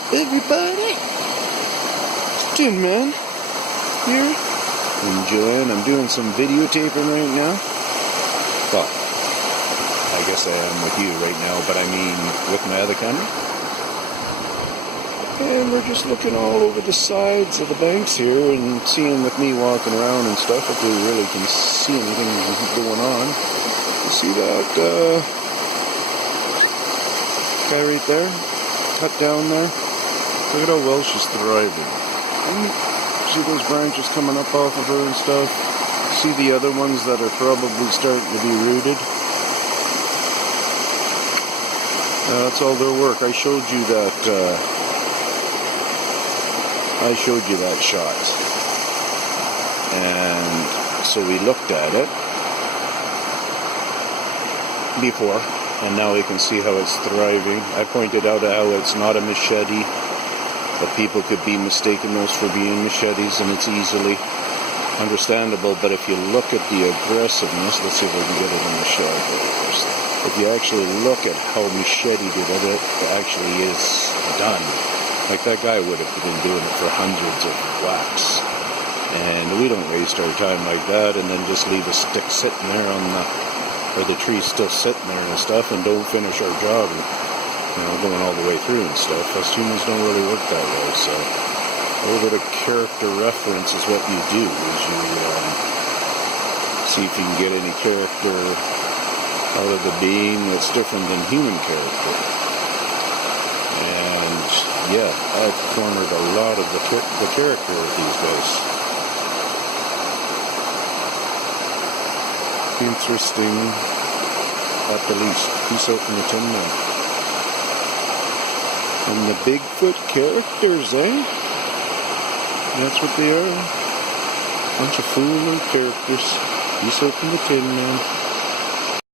up, everybody? It's Tinman here in Joanne. I'm doing some videotaping right now. Well, I guess I am with you right now, but I mean with my other camera. And we're just looking all over the sides of the banks here and seeing with me walking around and stuff if we really can see anything going on. You see that guy right there? Cut down there? Look at how well she's thriving. And see those branches coming up off of her and stuff? See the other ones that are probably starting to be rooted? That's all their work. I showed you that shot. And so we looked at it before, and now we can see how it's thriving. I pointed out how it's not a machete, but people could be mistaken those for being machetes, and it's easily understandable. But if you look at the aggressiveness, let's see if we can get it in the shot first. If you actually look at how macheted it actually is done. Like that guy would have been doing it for hundreds of whacks. And we don't waste our time like that and then just leave a stick sitting there or the tree still sitting there and stuff and don't finish our job, going all the way through and stuff. Us humans don't really work that way. So a little bit of character reference is what you do, is you see if you can get any character out of the being that's different than human character. And yeah, I've cornered a lot of the character of these guys. Interesting, at the least. Peace out from the Tinman. And the Bigfoot characters, eh? That's what they are. Bunch of fooling characters. Peace out from the Tinman.